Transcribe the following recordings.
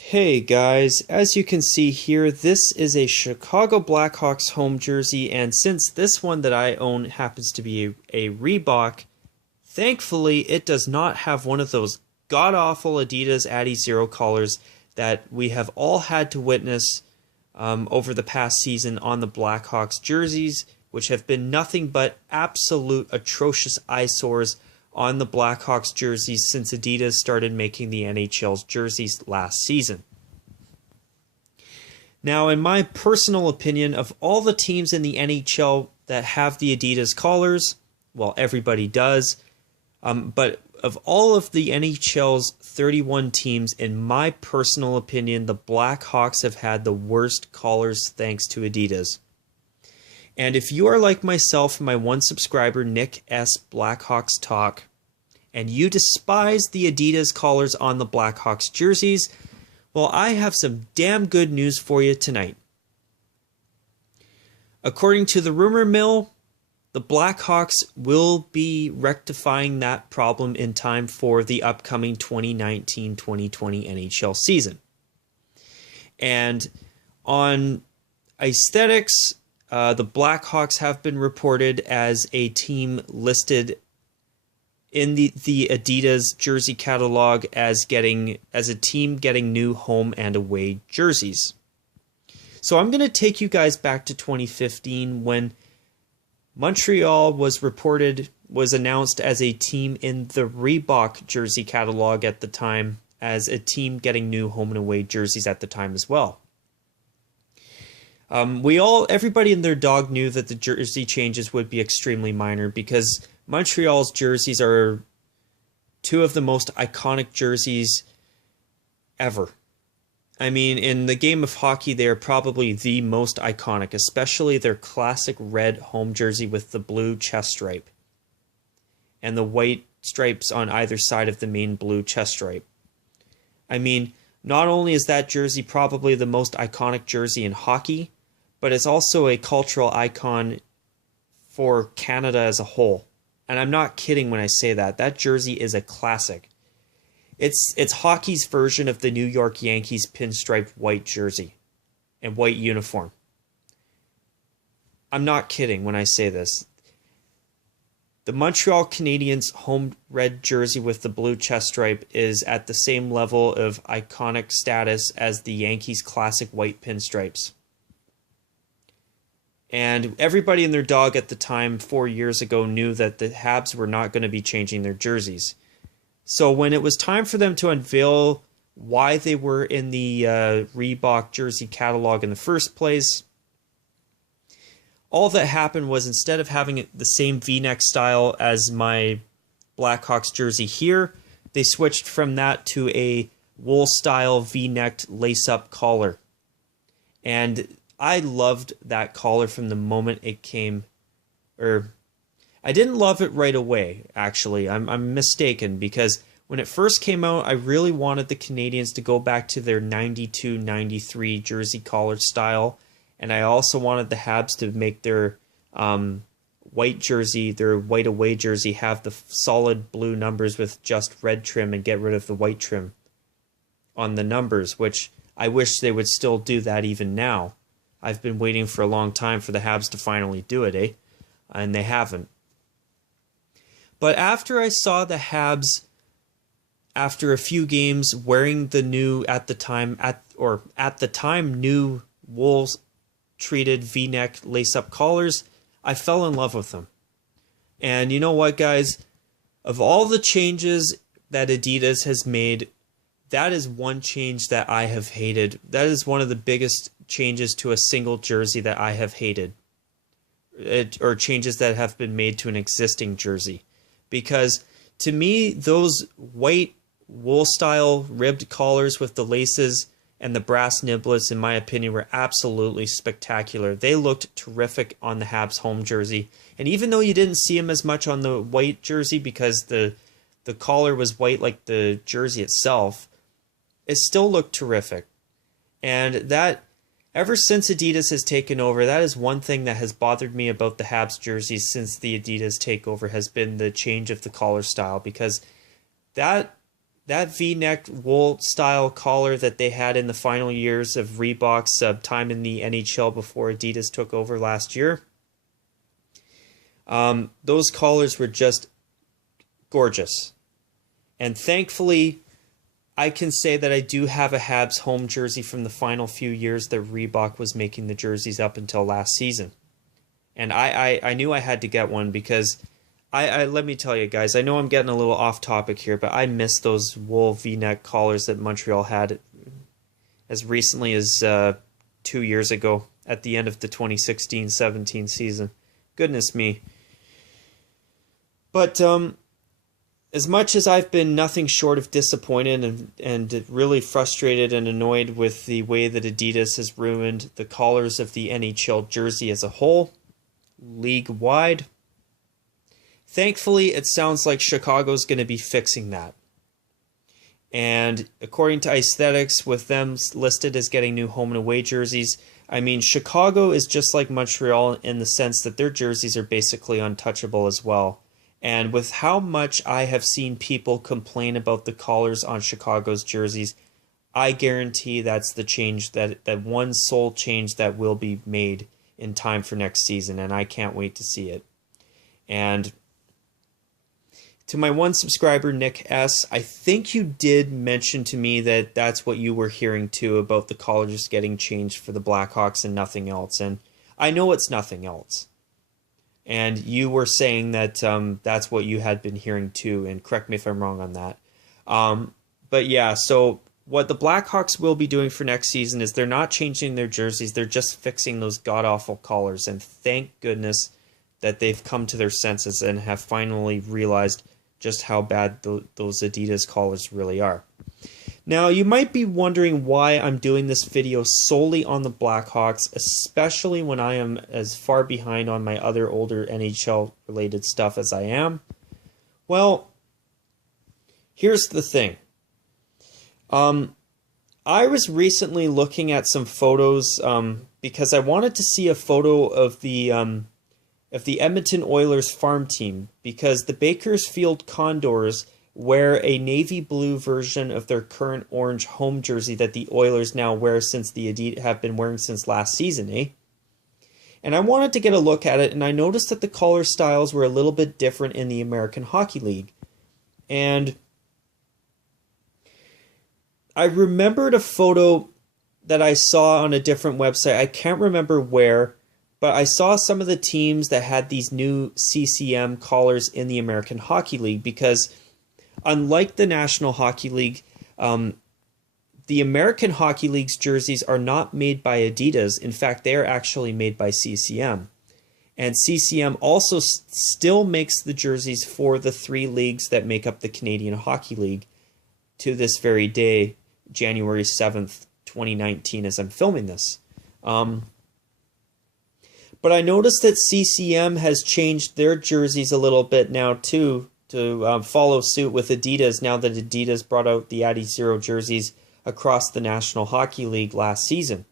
Hey guys, as you can see here, this is a Chicago Blackhawks home jersey, and since this one that I own happens to be a Reebok, thankfully it does not have one of those god-awful Adidas Addy Zero collars that we have all had to witness over the past season on the Blackhawks jerseys, which have been nothing but absolute atrocious eyesores on the Blackhawks jerseys since Adidas started making the NHL's jerseys last season. Now, in my personal opinion, of all the teams in the NHL that have the Adidas collars, well, everybody does, but of all of the NHL's 31 teams, in my personal opinion, the Blackhawks have had the worst collars thanks to Adidas. And if you are like myself and my one subscriber, Nick S. Blackhawks Talk, and you despise the Adidas collars on the Blackhawks jerseys, well, I have some damn good news for you tonight. According to the rumor mill, the Blackhawks will be rectifying that problem in time for the upcoming 2019-2020 NHL season. And on aesthetics, the Blackhawks have been reported as a team listed in the Adidas jersey catalog as a team getting new home and away jerseys. So I'm going to take you guys back to 2015 when Montreal was announced as a team in the Reebok jersey catalog at the time, as a team getting new home and away jerseys at the time as well. Everybody and their dog knew that the jersey changes would be extremely minor because Montreal's jerseys are two of the most iconic jerseys ever. I mean, in the game of hockey, they are probably the most iconic, especially their classic red home jersey with the blue chest stripe and the white stripes on either side of the main blue chest stripe. I mean, not only is that jersey probably the most iconic jersey in hockey, but it's also a cultural icon for Canada as a whole. And I'm not kidding when I say that. That jersey is a classic. It's hockey's version of the New York Yankees pinstripe white jersey and white uniform. I'm not kidding when I say this. The Montreal Canadiens home red jersey with the blue chest stripe is at the same level of iconic status as the Yankees classic white pinstripes. And everybody and their dog at the time, 4 years ago, knew that the Habs were not going to be changing their jerseys. So when it was time for them to unveil why they were in the Reebok jersey catalog in the first place, all that happened was instead of having the same V-neck style as my Blackhawks jersey here, they switched from that to a wool-style V-necked lace-up collar. And I loved that collar from the moment it came, I didn't love it right away, actually. I'm mistaken, because when it first came out, I really wanted the Canadiens to go back to their 92-93 jersey collar style, and I also wanted the Habs to make their white jersey, their white away jersey, have the solid blue numbers with just red trim and get rid of the white trim on the numbers, which I wish they would still do that even now. I've been waiting for a long time for the Habs to finally do it, and they haven't. But after I saw the Habs, after a few games, wearing the new, at the time, new wool-treated V-neck lace-up collars, I fell in love with them. And you know what, guys? Of all the changes that Adidas has made, that is one change that I have hated. That is one of the biggest changes to a single jersey that I have hated. Or changes that have been made to an existing jersey. Because to me, those white wool-style ribbed collars with the laces and the brass niblets, in my opinion, were absolutely spectacular. They looked terrific on the Habs home jersey. And even though you didn't see them as much on the white jersey because the collar was white like the jersey itself, it still looked terrific. And that, ever since Adidas has taken over, that is one thing that has bothered me about the Habs jerseys since the Adidas takeover, has been the change of the collar style, because that that V-neck wool style collar that they had in the final years of Reebok's time in the NHL before Adidas took over last year, those collars were just gorgeous. And thankfully, I can say that I do have a Habs home jersey from the final few years that Reebok was making the jerseys up until last season. And I knew I had to get one because I let me tell you guys, I know I'm getting a little off topic here, but I miss those wool V-neck collars that Montreal had as recently as 2 years ago at the end of the 2016-17 season. Goodness me. But as much as I've been nothing short of disappointed and really frustrated and annoyed with the way that Adidas has ruined the collars of the NHL jersey as a whole, league-wide, thankfully it sounds like Chicago's going to be fixing that. And according to Aesthetics, with them listed as getting new home and away jerseys, I mean, Chicago is just like Montreal in the sense that their jerseys are basically untouchable as well. And with how much I have seen people complain about the collars on Chicago's jerseys, I guarantee that's the change, that one sole change that will be made in time for next season, and I can't wait to see it. And to my one subscriber, Nick S., I think you did mention to me that that's what you were hearing too about the collars getting changed for the Blackhawks and nothing else. And I know it's nothing else. And you were saying that that's what you had been hearing too, and correct me if I'm wrong on that. But yeah, so what the Blackhawks will be doing for next season is they're not changing their jerseys, they're just fixing those god-awful collars. And thank goodness that they've come to their senses and have finally realized just how bad those Adidas collars really are. Now, you might be wondering why I'm doing this video solely on the Blackhawks, especially when I am as far behind on my other older NHL-related stuff as I am. Well, here's the thing. I was recently looking at some photos because I wanted to see a photo of the Edmonton Oilers farm team, because the Bakersfield Condors wear a navy blue version of their current orange home jersey that the Oilers now wear since the Adidas have been wearing since last season, eh? And I wanted to get a look at it, and I noticed that the collar styles were a little bit different in the American Hockey League. And I remembered a photo that I saw on a different website. I can't remember where, but I saw some of the teams that had these new CCM collars in the American Hockey League, because unlike the National Hockey League, the American Hockey League's jerseys are not made by Adidas. In fact, they are actually made by CCM. And CCM also still makes the jerseys for the three leagues that make up the Canadian Hockey League to this very day, January 7th, 2019, as I'm filming this. But I noticed that CCM has changed their jerseys a little bit now too, to follow suit with Adidas, now that Adidas brought out the Adizero jerseys across the National Hockey League last season.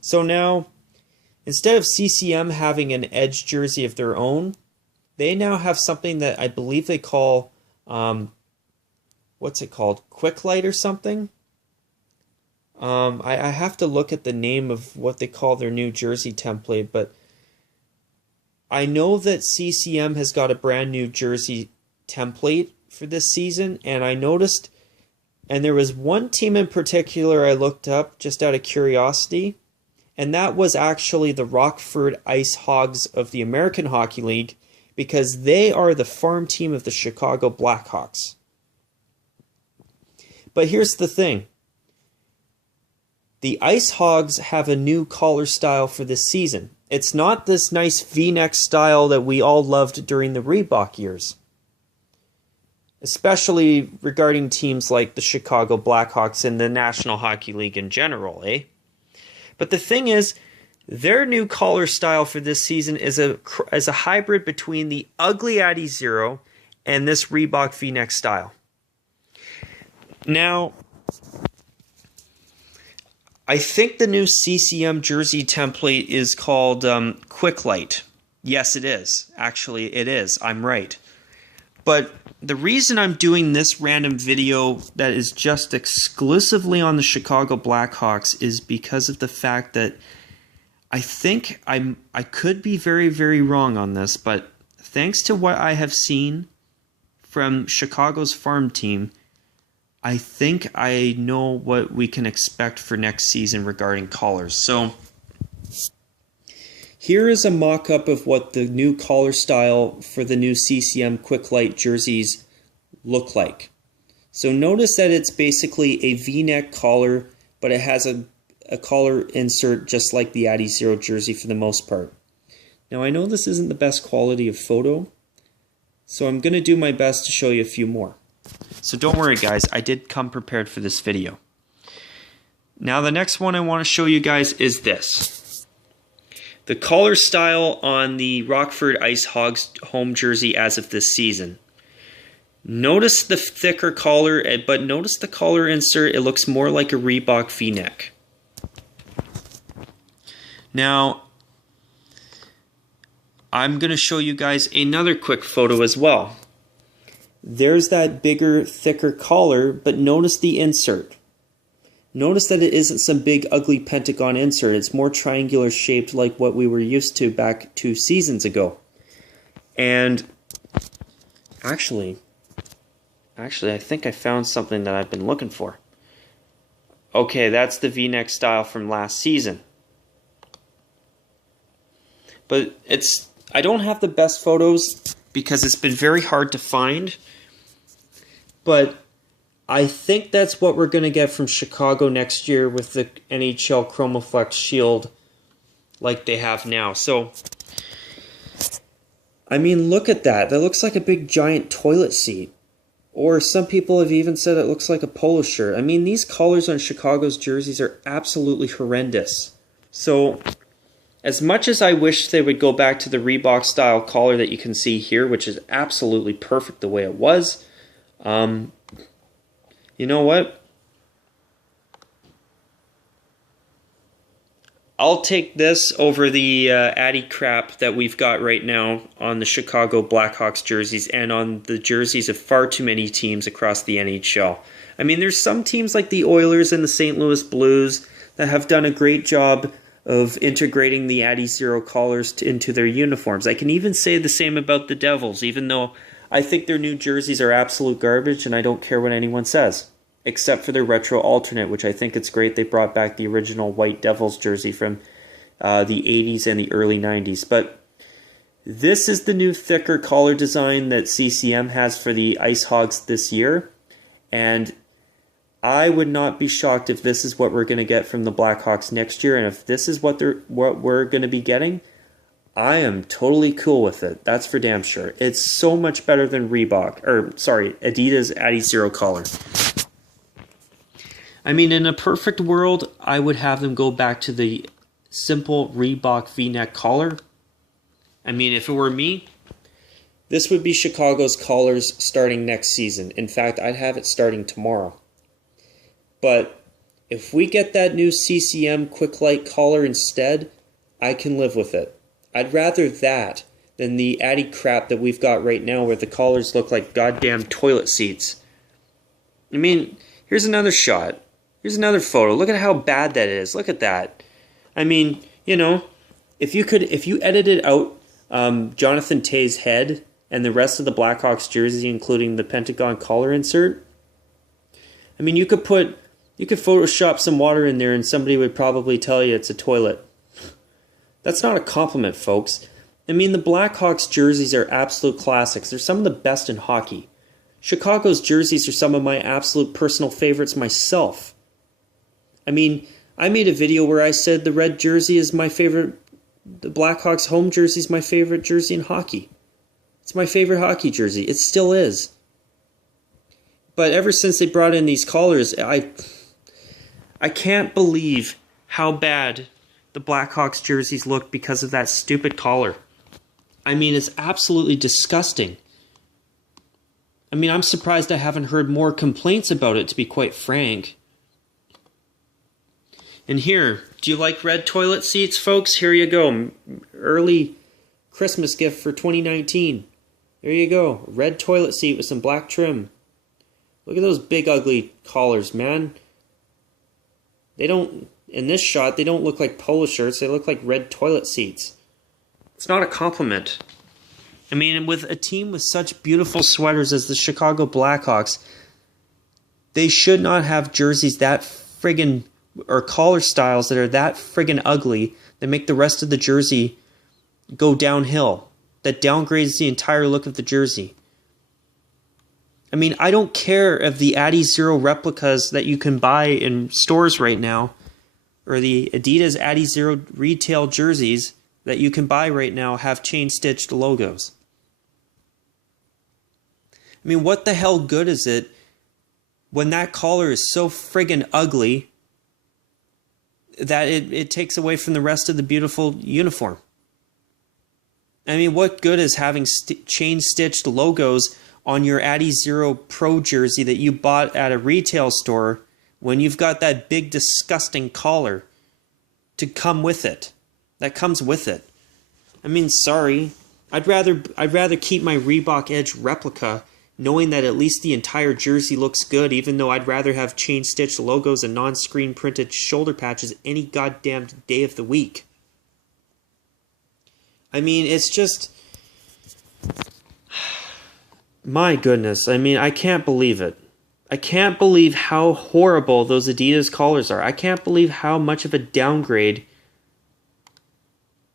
So now, instead of CCM having an edge jersey of their own, they now have something that I believe they call, what's it called? Quick Light or something? I have to look at the name of what they call their new jersey template, but I know that CCM has got a brand new jersey template for this season, and I noticed, and there was one team in particular I looked up just out of curiosity, and that was actually the Rockford Ice Hogs of the American Hockey League, because they are the farm team of the Chicago Blackhawks. But here's the thing. The Ice Hogs have a new collar style for this season. It's not this nice V-neck style that we all loved during the Reebok years, especially regarding teams like the Chicago Blackhawks and the National Hockey League in general, eh? But the thing is, their new collar style for this season is a hybrid between the ugly Adizero and this Reebok V-neck style. Now, I think the new CCM jersey template is called Quick Light. Yes, it is. Actually, it is. I'm right. But the reason I'm doing this random video that is just exclusively on the Chicago Blackhawks is because of the fact that I think I could be very, very wrong on this, but thanks to what I have seen from Chicago's farm team, I think I know what we can expect for next season regarding collars. So here is a mock-up of what the new collar style for the new CCM Quick Light jerseys look like. So notice that it's basically a V-neck collar, but it has a collar insert just like the Addy Zero jersey for the most part. Now I know this isn't the best quality of photo, so I'm going to do my best to show you a few more. So don't worry guys, I did come prepared for this video. Now the next one I want to show you guys is this. The collar style on the Rockford Ice Hogs home jersey as of this season. Notice the thicker collar, but notice the collar insert, it looks more like a Reebok V-neck. Now, I'm going to show you guys another quick photo as well. There's that bigger, thicker collar, but notice the insert. Notice that it isn't some big, ugly pentagon insert. It's more triangular shaped like what we were used to back 2 seasons ago. And actually, I think I found something that I've been looking for. Okay, that's the V-neck style from last season. But I don't have the best photos because it's been very hard to find. But I think that's what we're going to get from Chicago next year with the NHL ChromaFlex Shield like they have now. So, I mean, look at that. That looks like a big giant toilet seat. Or some people have even said it looks like a polo shirt. I mean, these collars on Chicago's jerseys are absolutely horrendous. So, as much as I wish they would go back to the Reebok style collar that you can see here, which is absolutely perfect the way it was, you know what? I'll take this over the Addy crap that we've got right now on the Chicago Blackhawks jerseys and on the jerseys of far too many teams across the NHL. I mean, there's some teams like the Oilers and the St. Louis Blues that have done a great job of integrating the Addy Zero collars into their uniforms. I can even say the same about the Devils, even though I think their new jerseys are absolute garbage and I don't care what anyone says. Except for their retro alternate, which I think it's great they brought back the original white Devils jersey from the 80s and the early 90s. But this is the new thicker collar design that CCM has for the Ice Hogs this year. And I would not be shocked if this is what we're going to get from the Blackhawks next year. And if this is what we're going to be getting, I am totally cool with it. That's for damn sure. It's so much better than Adidas Addy Zero collar. I mean, in a perfect world, I would have them go back to the simple Reebok V-neck collar. I mean, if it were me, this would be Chicago's collars starting next season. In fact, I'd have it starting tomorrow. But if we get that new CCM Quick Light collar instead, I can live with it. I'd rather that than the Addy crap that we've got right now where the collars look like goddamn toilet seats. I mean, here's another shot. Here's another photo. Look at how bad that is. Look at that. I mean, you know, if you edited out Jonathan Tay's head and the rest of the Blackhawks jersey, including the Pentagon collar insert, I mean, you could Photoshop some water in there and somebody would probably tell you it's a toilet. That's not a compliment, folks. I mean, the Blackhawks jerseys are absolute classics. They're some of the best in hockey. Chicago's jerseys are some of my absolute personal favorites myself. I mean, I made a video where I said the red jersey is my favorite, the Blackhawks home jersey is my favorite jersey in hockey. It's my favorite hockey jersey. It still is. But ever since they brought in these collars, I can't believe how bad the Blackhawks jerseys look because of that stupid collar. I mean, it's absolutely disgusting. I mean, I'm surprised I haven't heard more complaints about it, to be quite frank. And here, do you like red toilet seats, folks? Here you go. Early Christmas gift for 2019. There you go. Red toilet seat with some black trim. Look at those big ugly collars, man. They don't, in this shot, they don't look like polo shirts. They look like red toilet seats. It's not a compliment. I mean, with a team with such beautiful sweaters as the Chicago Blackhawks, they should not have jerseys that friggin', or collar styles that are that friggin' ugly that make the rest of the jersey go downhill. That downgrades the entire look of the jersey. I mean, I don't care if the Addy Zero replicas that you can buy in stores right now, or the Adidas Addy Zero retail jerseys that you can buy right now, have chain-stitched logos. I mean, what the hell good is it when that collar is so friggin' ugly that it takes away from the rest of the beautiful uniform? I mean, what good is having chain-stitched logos on your Addy Zero Pro jersey that you bought at a retail store when you've got that big disgusting collar to come with it? That comes with it. I mean, sorry. I'd rather keep my Reebok Edge replica knowing that at least the entire jersey looks good, even though I'd rather have chain-stitched logos and non-screen printed shoulder patches any goddamn day of the week. I mean, it's just... My goodness, I mean, I can't believe it. I can't believe how horrible those Adidas collars are. I can't believe how much of a downgrade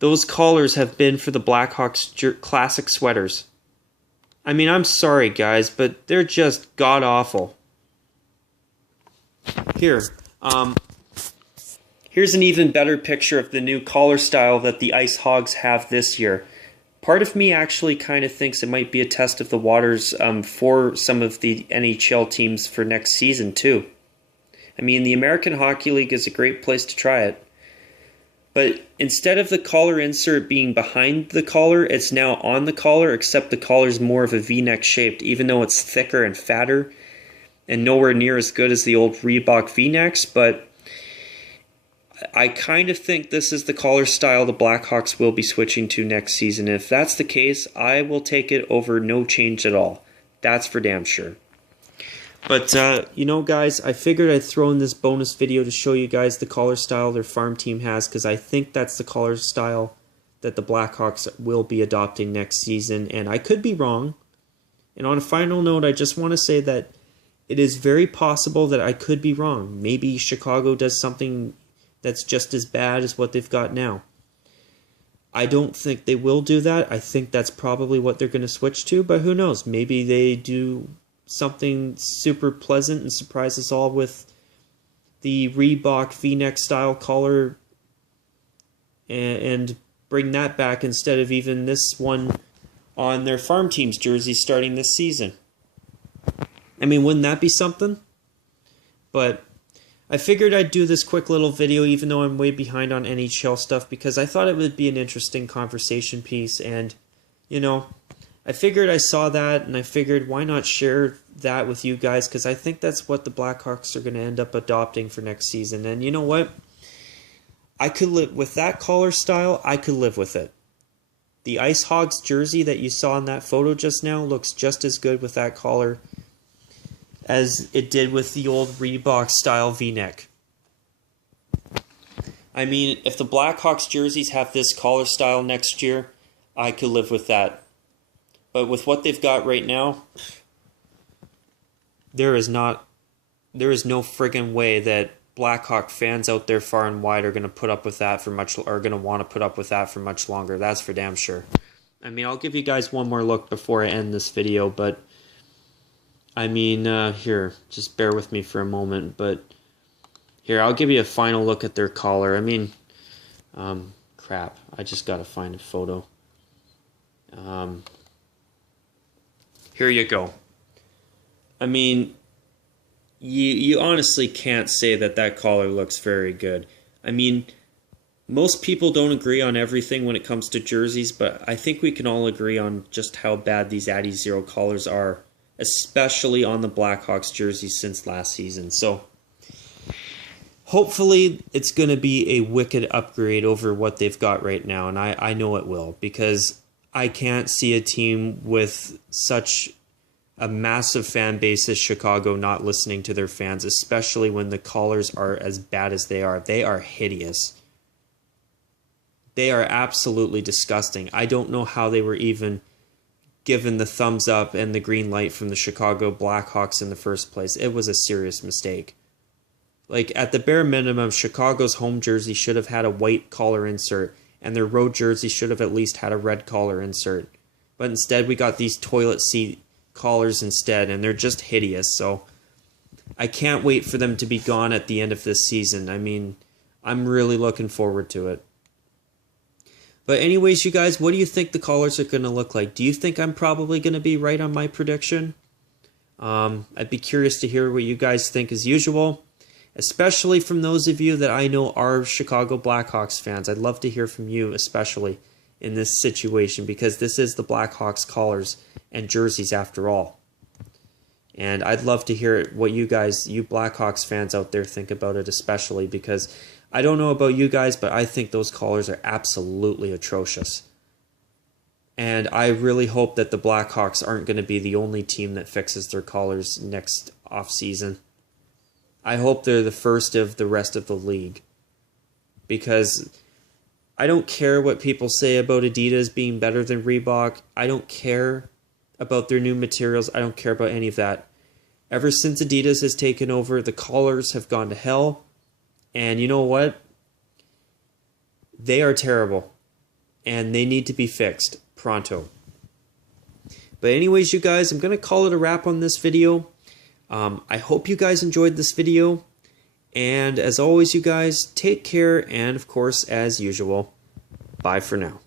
those collars have been for the Blackhawks classic sweaters. I mean, I'm sorry, guys, but they're just god-awful. Here's an even better picture of the new collar style that the Ice Hogs have this year. Part of me actually kind of thinks it might be a test of the waters for some of the NHL teams for next season, too. I mean, the American Hockey League is a great place to try it. But instead of the collar insert being behind the collar, it's now on the collar, except the collar's more of a V-neck shaped, even though it's thicker and fatter and nowhere near as good as the old Reebok V-necks. But I kind of think this is the collar style the Blackhawks will be switching to next season. If that's the case, I will take it over no change at all. That's for damn sure. But, you know, guys, I figured I'd throw in this bonus video to show you guys the collar style their farm team has, because I think that's the collar style that the Blackhawks will be adopting next season, and I could be wrong. And on a final note, I just want to say that it is very possible that I could be wrong. Maybe Chicago does something that's just as bad as what they've got now. I don't think they will do that. I think that's probably what they're going to switch to, but who knows? Maybe they do something super pleasant and surprise us all with the Reebok V-neck style collar and bring that back instead of even this one on their farm team's jersey starting this season. I mean, wouldn't that be something? But I figured I'd do this quick little video even though I'm way behind on NHL stuff, because I thought it would be an interesting conversation piece, and, you know, I figured I saw that, and I figured why not share that with you guys, because I think that's what the Blackhawks are going to end up adopting for next season. And you know what? I could live with that collar style. I could live with it. The Ice Hogs jersey that you saw in that photo just now looks just as good with that collar as it did with the old Reebok style V-neck. I mean, if the Blackhawks jerseys have this collar style next year, I could live with that. But with what they've got right now, there is no friggin' way that Blackhawk fans out there far and wide are going to put up with that for much, or going to want to put up with that for much longer. That's for damn sure. I mean, I'll give you guys one more look before I end this video, but I mean, here, just bear with me for a moment, but here, I'll give you a final look at their collar. I mean, crap, I just gotta find a photo. Here you go. I mean, you honestly can't say that collar looks very good. I mean, most people don't agree on everything when it comes to jerseys, but I think we can all agree on just how bad these Addy Zero collars are, especially on the Blackhawks jerseys since last season. So hopefully it's going to be a wicked upgrade over what they've got right now, and I know it will, because I can't see a team with such a massive fan base as Chicago not listening to their fans, especially when the callers are as bad as they are. They are hideous. They are absolutely disgusting. I don't know how they were even given the thumbs up and the green light from the Chicago Blackhawks in the first place. It was a serious mistake. Like, at the bare minimum, Chicago's home jersey should have had a white collar insert, and their road jersey should have at least had a red collar insert. But instead, we got these toilet seat collars instead, and they're just hideous. So I can't wait for them to be gone at the end of this season. I mean, I'm really looking forward to it. But anyways, you guys, what do you think the collars are going to look like? Do you think I'm probably going to be right on my prediction? I'd be curious to hear what you guys think as usual, especially from those of you that I know are Chicago Blackhawks fans. I'd love to hear from you, especially in this situation, because this is the Blackhawks collars and jerseys after all. And I'd love to hear what you guys, you Blackhawks fans out there, think about it, especially because I don't know about you guys, but I think those collars are absolutely atrocious. And I really hope that the Blackhawks aren't going to be the only team that fixes their collars next offseason. I hope they're the first of the rest of the league. Because I don't care what people say about Adidas being better than Reebok. I don't care about their new materials. I don't care about any of that. Ever since Adidas has taken over, the collars have gone to hell. And you know what? They are terrible. And they need to be fixed pronto. But anyways, you guys, I'm going to call it a wrap on this video. I hope you guys enjoyed this video. And as always, you guys, take care. And of course, as usual, bye for now.